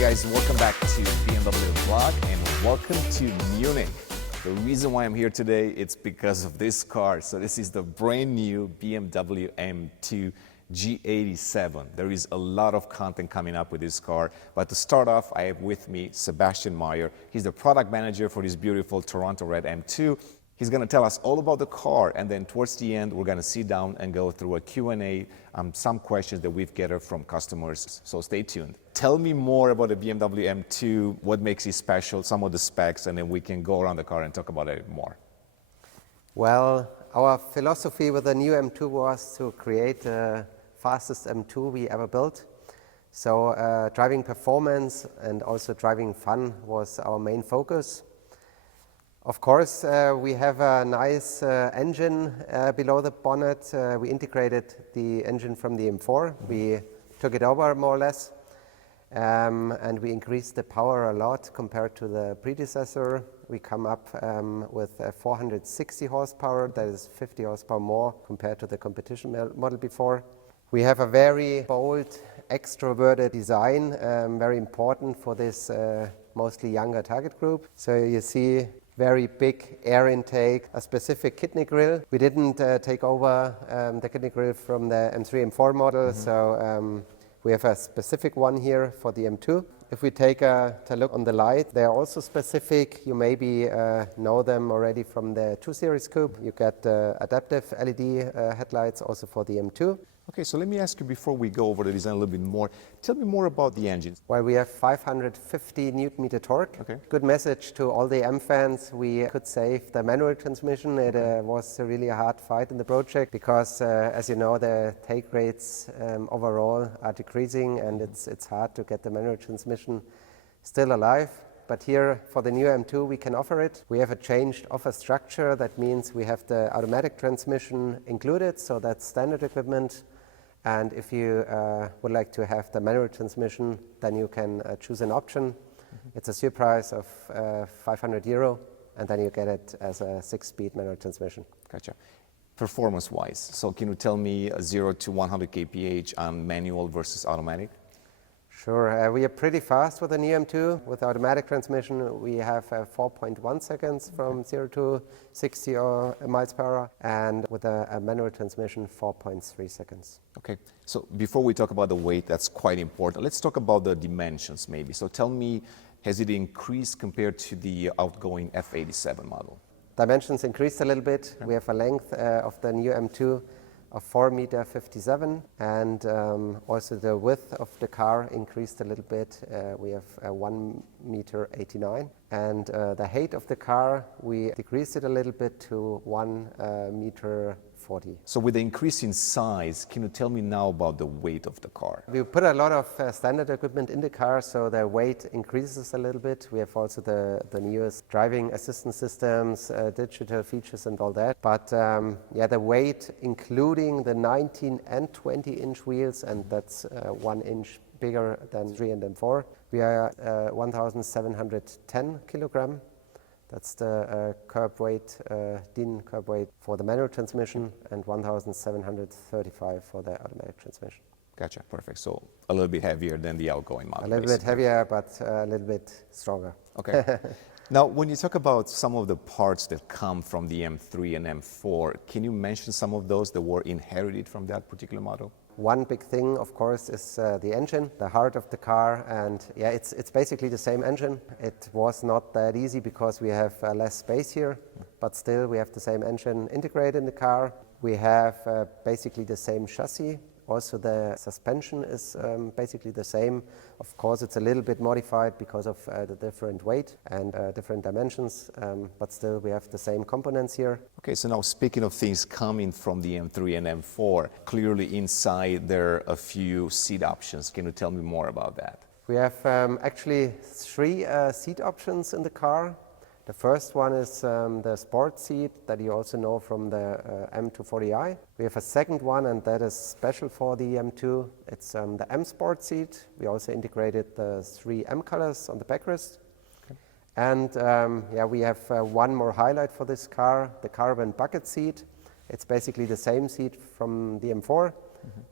guys, welcome back to BMW Vlog and welcome to Munich. The reason why I'm here today, it's because of this car. So this is the brand new BMW M2 G87. There is a lot of content coming up with this car. But to start off, I have with me Sebastian Maier. He's the product manager for this beautiful Toronto Red M2. He's going to tell us all about the car, and then towards the end, we're going to sit down and go through a Q&A, some questions that we've gathered from customers. So stay tuned. Tell me more about the BMW M2, what makes it special, some of the specs, and then we can go around the car and talk about it more. Well, our philosophy with the new M2 was to create the fastest M2 we ever built. So driving performance and also driving fun was our main focus. Of course, we have a nice engine below the bonnet. We integrated the engine from the M4. We took it over more or less, and we increased the power a lot compared to the predecessor. We come up with 460 horsepower. That is 50 horsepower more compared to the competition model before. We have a very bold, extroverted design, very important for this mostly younger target group. So you see very big air intake, a specific kidney grille. We didn't take over the kidney grille from the M3, M4 model, so we have a specific one here for the M2. If we take a look on the light, they are also specific. You maybe know them already from the 2 Series Coupe. You get adaptive LED headlights also for the M2. Okay, so let me ask you before we go over the design a little bit more, tell me more about the engine. Well, we have 550 Newton-meter torque. Okay. Good message to all the M fans. We could save the manual transmission. It was really a hard fight in the project because, as you know, the take rates overall are decreasing, and it's hard to get the manual transmission still alive. But here, for the new M2, we can offer it. We have a changed offer structure. That means we have the automatic transmission included, so that's standard equipment. And if you would like to have the manual transmission, then you can choose an option. It's a surprise of €500, and then you get it as a 6-speed manual transmission. Gotcha. Performance-wise, so can you tell me 0 to 100 kph on manual versus automatic? Sure. We are pretty fast with the new M2. With the automatic transmission, we have 4.1 seconds from 0 to 60 miles per hour, and with a manual transmission, 4.3 seconds. Okay, so before we talk about the weight, that's quite important. Let's talk about the dimensions maybe. So tell me, has it increased compared to the outgoing F87 model? Dimensions increased a little bit. Okay. We have a length of the new M2 of 4.57 meters, and also the width of the car increased a little bit. We have 1.89 meters, and the height of the car, we decreased it a little bit to 1.40 meters. So with the increase in size, can you tell me now about the weight of the car? We put a lot of standard equipment in the car, so the weight increases a little bit. We have also the newest driving assistance systems, digital features and all that. But yeah, the weight, including the 19 and 20-inch wheels, and that's 1 inch bigger than 3 and M4, we are 1,710 kilogram. That's the curb weight, DIN curb weight for the manual transmission, and 1,735 for the automatic transmission. Gotcha, perfect. So a little bit heavier than the outgoing model. A little bit heavier, but a little bit stronger. Okay. Now, when you talk about some of the parts that come from the M3 and M4, can you mention some of those that were inherited from that particular model? One big thing, of course, is the engine, the heart of the car, and yeah, it's basically the same engine. It was not that easy because we have less space here, but still we have the same engine integrated in the car. We have basically the same chassis. Also, the suspension is basically the same. Of course, it's a little bit modified because of the different weight and different dimensions, but still we have the same components here. Okay, so now speaking of things coming from the M3 and M4, clearly inside there are a few seat options. Can you tell me more about that? We have actually 3 seat options in the car. The first one is the sport seat that you also know from the M240i. We have a second one, and that is special for the M2. It's the M Sport seat. We also integrated the 3 M colors on the backrest. Okay. And yeah, we have one more highlight for this car, the carbon bucket seat. It's basically the same seat from the M4,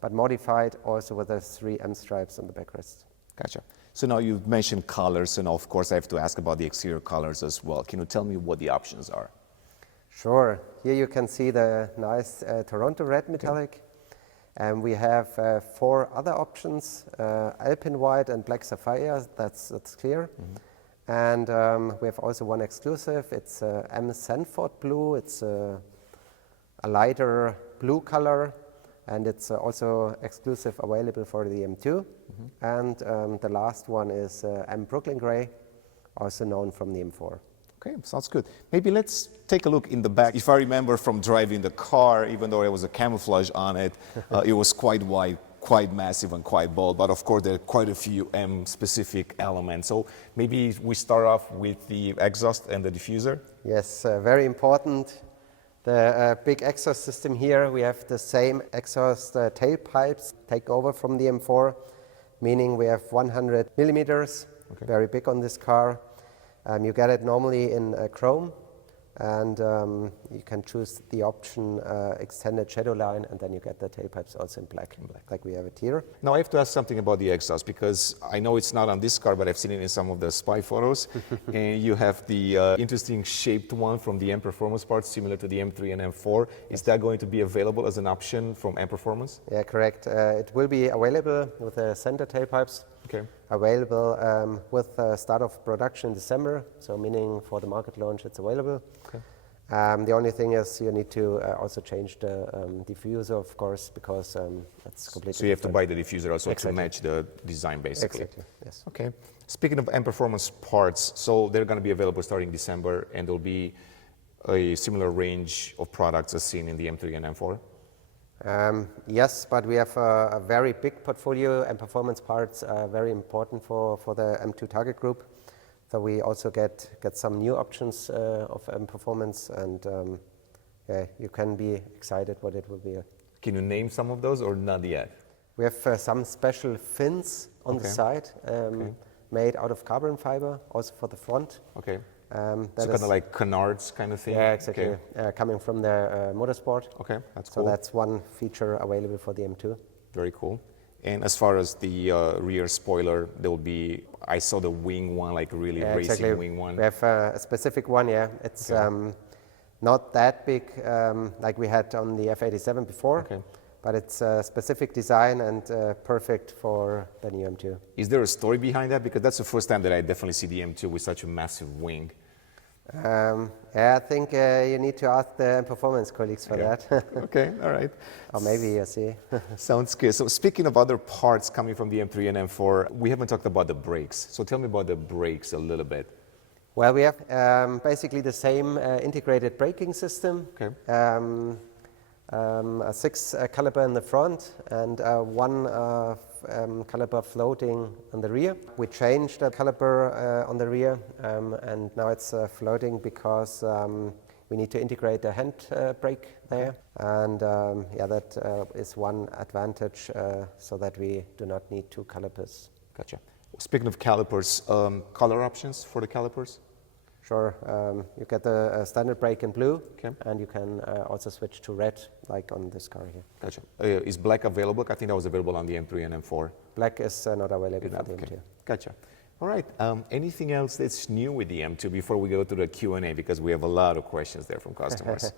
but modified also with the 3 M stripes on the backrest. Gotcha. So now you've mentioned colors, and of course I have to ask about the exterior colors as well. Can you tell me what the options are? Sure. Here you can see the nice Toronto red metallic. And we have 4 other options, Alpine white and black sapphire, that's clear. And we have also one exclusive, it's M Sanford blue, it's a lighter blue color, and it's also exclusive available for the M2. And the last one is M Brooklyn gray, also known from the M4. Okay, sounds good. Maybe let's take a look in the back. If I remember from driving the car, even though there was a camouflage on it, it was quite wide, quite massive and quite bold, but of course there are quite a few M-specific elements. So maybe we start off with the exhaust and the diffuser. Yes, very important. The big exhaust system here, we have the same exhaust tailpipes take over from the M4, meaning we have 100 millimeters, very big on this car. You get it normally in chrome, and you can choose the option extended shadow line, and then you get the tailpipes also in black, like we have it here. Now I have to ask something about the exhaust, because I know it's not on this car, but I've seen it in some of the spy photos. And you have the interesting shaped one from the M Performance parts, similar to the M3 and M4. Is that going to be available as an option from M Performance? Yeah, correct. It will be available with the center tailpipes. Okay. Available with start of production in December, so meaning for the market launch it's available. Okay. The only thing is you need to also change the diffuser, of course, because it's completely So you have to different. buy the diffuser also Exactly. to match the design, basically. Exactly, yes. Okay. Speaking of M Performance parts, so they're going to be available starting December, and there'll be a similar range of products as seen in the M3 and M4? Yes, but we have a very big portfolio, and performance parts are very important for the M2 target group. So we also get some new options of M Performance, and yeah, you can be excited what it will be. Can you name some of those or not yet? We have some special fins on the side, made out of carbon fiber, also for the front. Okay. That So kind of like canards kind of thing? Yeah, exactly. Okay. Coming from the motorsport. Okay, that's So cool. that's one feature available for the M2. Very cool. And as far as the rear spoiler, there will be, I saw the wing one, like really racing wing one. We have a specific one, yeah. It's not that big like we had on the F87 before, but it's a specific design and perfect for the new M2. Is there a story behind that? Because that's the first time that I definitely see the M2 with such a massive wing. Yeah, I think you need to ask the performance colleagues for that. Okay, all right. Or maybe you see. Sounds good. So speaking of other parts coming from the M3 and M4, we haven't talked about the brakes. So tell me about the brakes a little bit. Well, we have basically the same integrated braking system. Okay. A 6 caliper in the front and 1 caliper floating on the rear. We changed the caliper on the rear and now it's floating because we need to integrate the hand brake there. And yeah, that is one advantage so that we do not need 2 calipers. Gotcha. Speaking of calipers, color options for the calipers? Sure. You get the standard brake in blue, and you can also switch to red, like on this car here. Gotcha. Is black available? I think that was available on the M3 and M4. Black is not available for the M2. Gotcha. All right. Anything else that's new with the M2 before we go to the Q&A, because we have a lot of questions there from customers.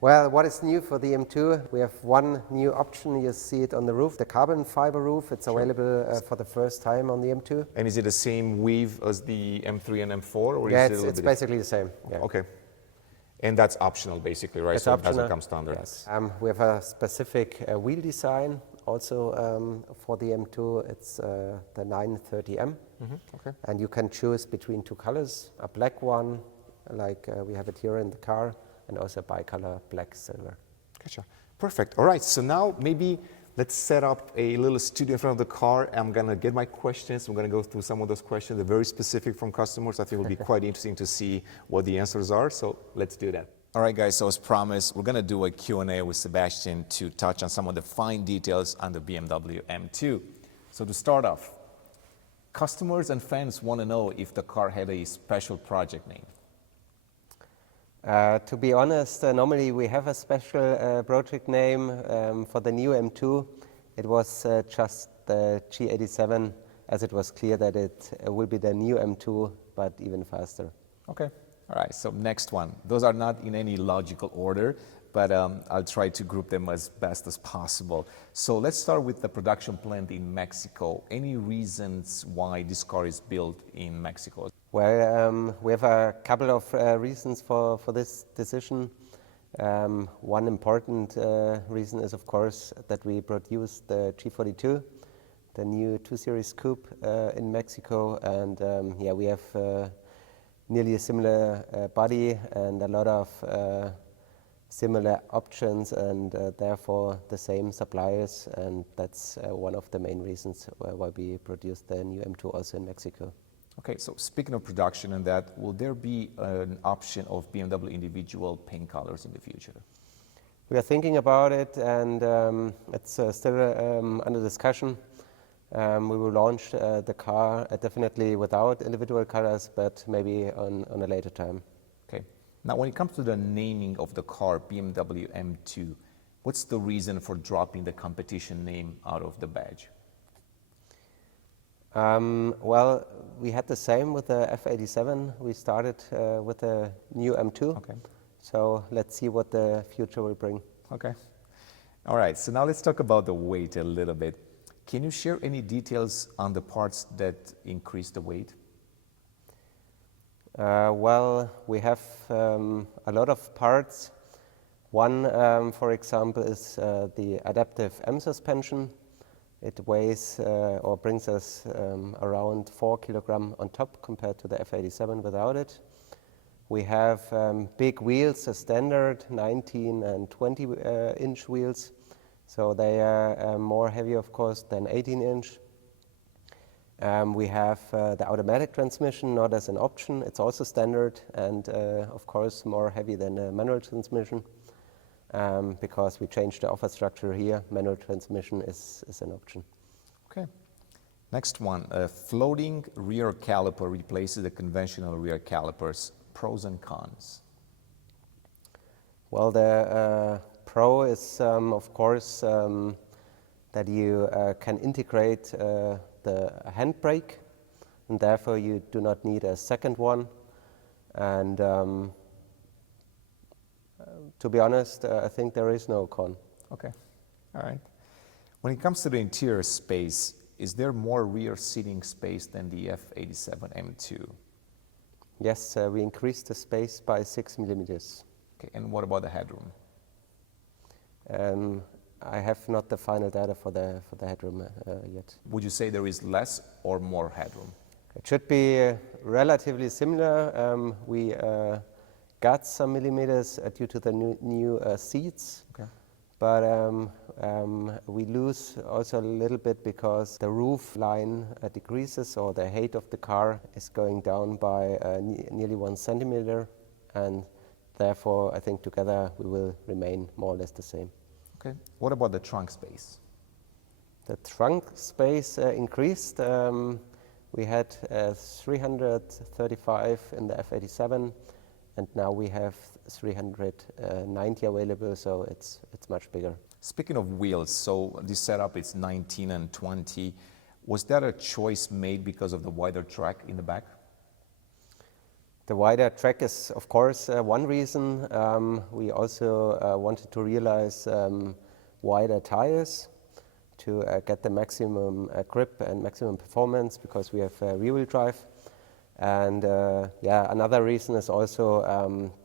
Well, what is new for the M2? We have one new option. You see it on the roof, the carbon fiber roof. It's available for the first time on the M2. And is it the same weave as the M3 and M4? Or Yeah, is it it's basically the same. Yeah. Okay. And that's optional, basically, right? It's so optional. it doesn't come standard. Yes. We have a specific wheel design also for the M2. It's the 930M. Okay. And you can choose between 2 colors, a black one, like we have it here in the car, and also bicolor black silver. Gotcha. Perfect. All right. So now maybe let's set up a little studio in front of the car. I'm going to get my questions. I'm going to go through some of those questions. They're very specific from customers. I think it will be quite interesting to see what the answers are. So let's do that. All right, guys. So as promised, we're going to do a Q&A with Sebastian to touch on some of the fine details on the BMW M2. So to start off, customers and fans want to know if the car had a special project name. To be honest, normally we have a special project name for the new M2. It was just the G87 as it was clear that it will be the new M2, but even faster. Okay, all right, so next one. Those are not in any logical order, but I'll try to group them as best as possible. So let's start with the production plant in Mexico. Any reasons why this car is built in Mexico? Well, we have a couple of reasons for this decision. One important reason is, of course, that we produce the G42, the new 2 Series coupe in Mexico, and yeah, we have nearly a similar body and a lot of similar options, and therefore the same suppliers, and that's one of the main reasons why we produce the new M2 also in Mexico. Okay, so speaking of production and that, will there be an option of BMW individual paint colors in the future? We are thinking about it, and it's still under discussion. We will launch the car definitely without individual colors, but maybe on a later time. Okay. Now, when it comes to the naming of the car, BMW M2, what's the reason for dropping the competition name out of the badge? Well, we had the same with the F87. We started with the new M2. Okay. So let's see what the future will bring. Okay. All right, so now let's talk about the weight a little bit. Can you share any details on the parts that increase the weight? Well, we have a lot of parts. One, for example, is the adaptive M suspension. It weighs or brings us around 4 kilograms on top compared to the F87 without it. We have big wheels, a standard 19 and 20 inch wheels. So they are more heavy, of course, than 18 inch. We have the automatic transmission, not as an option. It's also standard and, of course, more heavy than the manual transmission. Because we changed the offer structure here, manual transmission is an option. Okay. Next one, a floating rear caliper replaces the conventional rear calipers. Pros and cons. Well, the pro is, of course, that you can integrate the handbrake, and therefore you do not need a second one. And to be honest, I think there is no con. Okay, all right. When it comes to the interior space, is there more rear seating space than the F87 M2? Yes, we increased the space by 6 millimeters. Okay, and what about the headroom? I have not the final data for the headroom yet. Would you say there is less or more headroom? It should be relatively similar. We got some millimeters due to the new seats, okay. But we lose also a little bit because the roof line decreases, or the height of the car is going down by nearly 1 centimeter, and therefore I think together we will remain more or less the same. Okay. What about the trunk space? The trunk space increased. We had 335 in the F87, and now we have 390 available, so it's much bigger. Speaking of wheels, so this setup is 19 and 20. Was that a choice made because of the wider track in the back? The wider track is, of course, one reason. We also wanted to realize wider tires to get the maximum grip and maximum performance, because we have rear-wheel drive. And yeah, another reason is also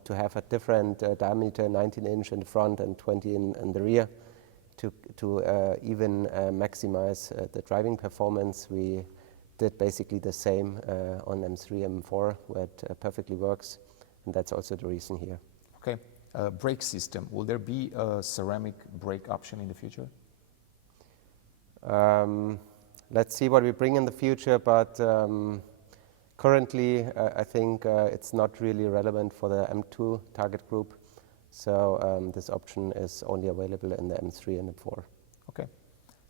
to have a different diameter, 19 inch in the front and 20 in the rear, to even maximize the driving performance. We did basically the same on M3, M4, where it perfectly works, and that's also the reason here. Okay. Brake system, will there be a ceramic brake option in the future? Let's see what we bring in the future, but currently I think it's not really relevant for the M2 target group, so this option is only available in the M3 and M4. Okay.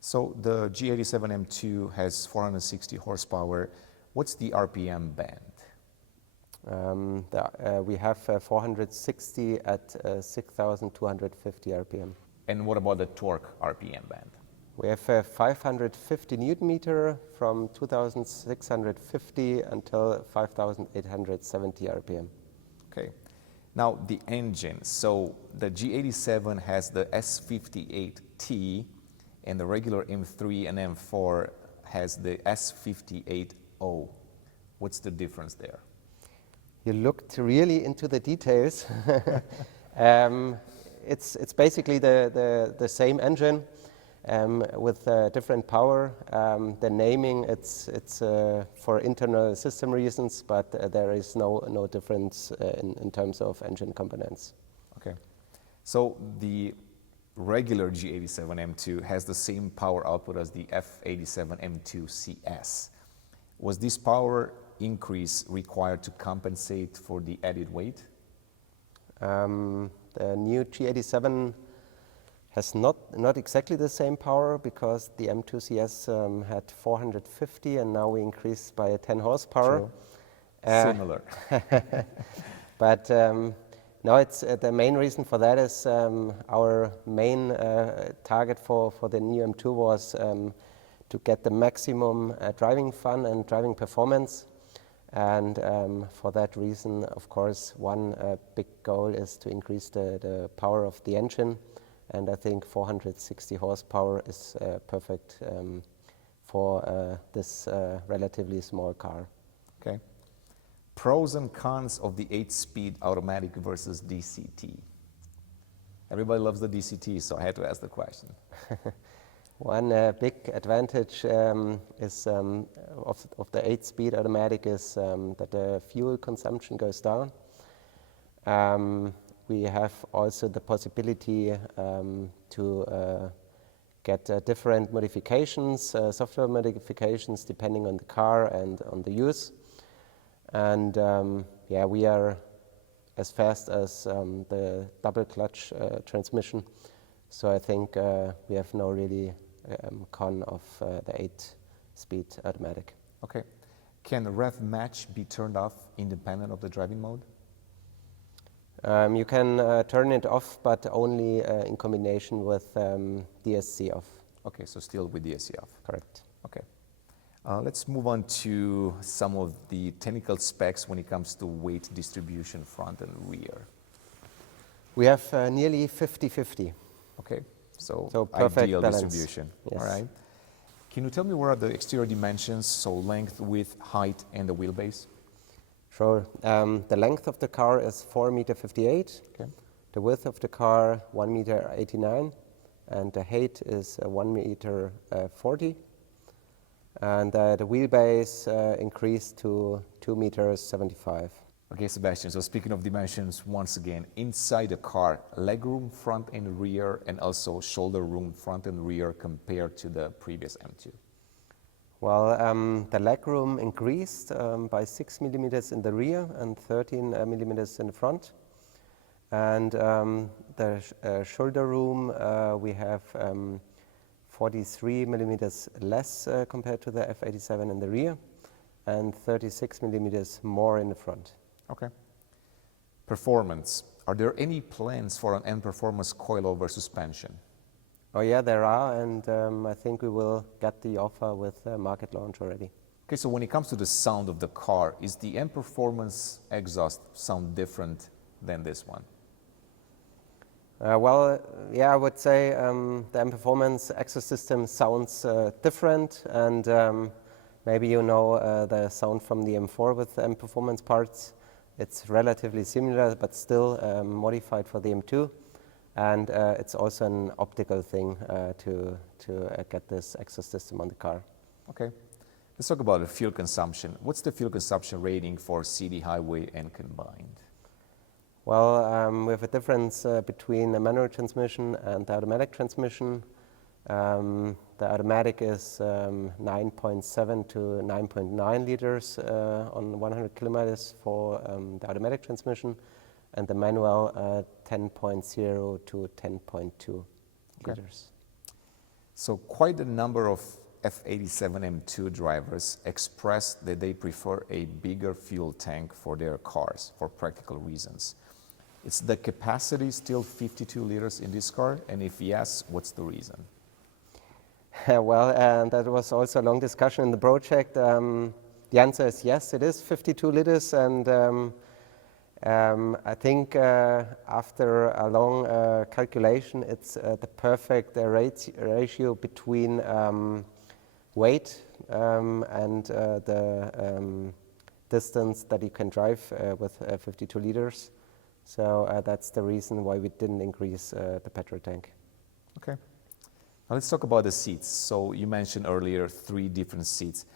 So the G87 M2 has 460 horsepower. What's the RPM band? We have 460 at 6,250 RPM. And what about the torque RPM band? We have 550 Newton meter from 2,650 until 5,870 RPM. Okay. Now the engine. So the G87 has the S58T, and the regular M3 and M4 has the S58O. What's the difference there? You looked really into the details. It's basically the same engine with different power. The naming, it's for internal system reasons, but there is no difference in terms of engine components. Okay. So the regular G87 M2 has the same power output as the F87 M2 CS. Was this power increase required to compensate for the added weight? The new G87 has not exactly the same power because the M2 CS had 450 and now we increased by 10 horsepower. True. Similar. But no, it's the main reason for that is our main target for the new M2 was to get the maximum driving fun and driving performance. And for that reason, of course, one big goal is to increase the power of the engine. And I think 460 horsepower is perfect for this relatively small car. Okay. Pros and cons of the 8-speed automatic versus DCT. Everybody loves the DCT, so I had to ask the question. One big advantage is of the 8-speed automatic is that the fuel consumption goes down. We have also the possibility to get different modifications, software modifications, depending on the car and on the use. And yeah, we are as fast as the double clutch transmission. So I think we have no really con of the 8-speed automatic. Okay. Can rev match be turned off independent of the driving mode? You can turn it off, but only in combination with DSC off. Okay, so still with DSC off. Correct. Okay. Let's move on to some of the technical specs when it comes to weight distribution front and rear. We have nearly 50-50. Okay, so perfect ideal balance. distribution. Yes. All right. Can you tell me what are the exterior dimensions, so length, width, height, and the wheelbase? Sure. The length of the car is 4.58 meters. Okay. The width of the car 1.89 meters, and the height is 1.40 meters. And the wheelbase increased to 2.75 meters. Okay, Sebastian, so speaking of dimensions, once again, inside the car, legroom front and rear, and also shoulder room front and rear compared to the previous M2. Well, the legroom increased by 6 millimeters in the rear and 13 millimeters in the front. And the shoulder room, we have 43 millimeters less compared to the F87 in the rear, and 36 millimeters more in the front. Okay. Performance. Are there any plans for an N-Performance coilover suspension? Oh yeah, there are, and I think we will get the offer with market launch already. Okay, so when it comes to the sound of the car, is the N-Performance exhaust sound different than this one? Well, yeah, I would say the N-Performance exhaust system sounds different, and maybe you know the sound from the M4 with the N-Performance parts. It's relatively similar, but still modified for the M2. And it's also an optical thing to get this exhaust system on the car. Okay. Let's talk about the fuel consumption. What's the fuel consumption rating for city, highway, and combined? Well, we have a difference between the manual transmission and the automatic transmission. The automatic is 9.7 to 9.9 liters on 100 kilometers for the automatic transmission, and the manual 10.0 to 10.2 liters. So quite a number of F87 M2 drivers expressed that they prefer a bigger fuel tank for their cars for practical reasons. Is the capacity still 52 liters in this car? And if yes, what's the reason? Well, that was also a long discussion in the project. The answer is yes, it is 52 liters, and I think after a long calculation, it's the perfect ratio between weight and the distance that you can drive with 52 liters. So that's the reason why we didn't increase the petrol tank. Okay. Now let's talk about the seats. So you mentioned earlier 3 different seats.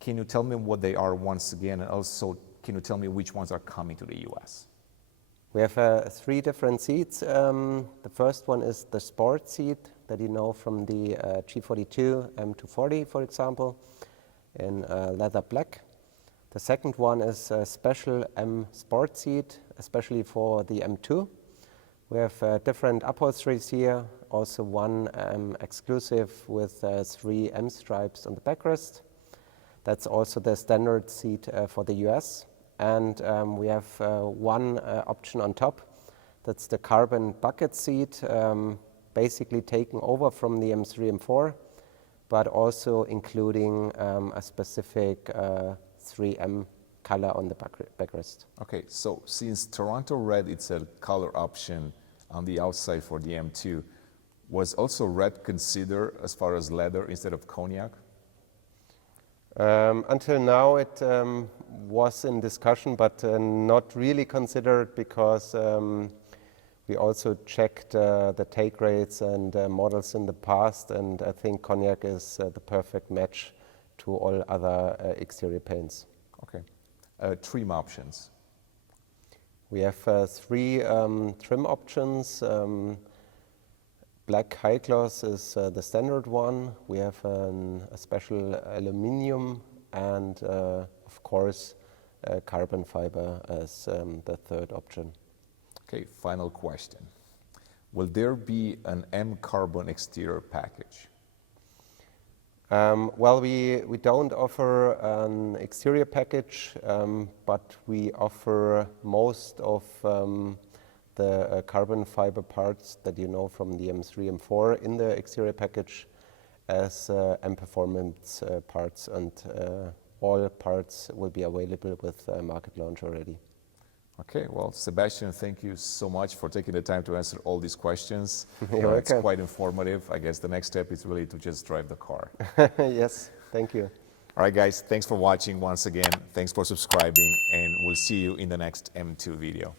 Can you tell me what they are once again, and also can you tell me which ones are coming to the US? We have 3 different seats. The first one is the sport seat that you know from the G42 M240, for example, in leather black. The second one is a special M sport seat, especially for the M2. We have different upholsteries here, also one exclusive with 3 M stripes on the backrest. That's also the standard seat for the US. And we have one option on top. That's the carbon bucket seat, basically taken over from the M3, M4, but also including a specific 3M color on the backrest. Okay, so since Toronto Red, it's a color option on the outside for the M2, was also red considered as far as leather instead of cognac? Until now it was in discussion, but not really considered, because we also checked the take rates and models in the past, and I think cognac is the perfect match to all other exterior paints. Okay. Trim options. We have 3 trim options. Black high gloss is the standard one. We have a special aluminum and, of course, carbon fiber as the third option. Okay, final question. Will there be an M carbon exterior package? Well, we don't offer an exterior package, but we offer most of the carbon fiber parts that you know from the M3, M4 in the exterior package as M performance parts, and all parts will be available with market launch already. Okay, well, Sebastian, thank you so much for taking the time to answer all these questions. You're It's welcome. quite informative. I guess the next step is really to just drive the car. Yes, thank you. All right, guys, thanks for watching once again. Thanks for subscribing, and we'll see you in the next M2 video.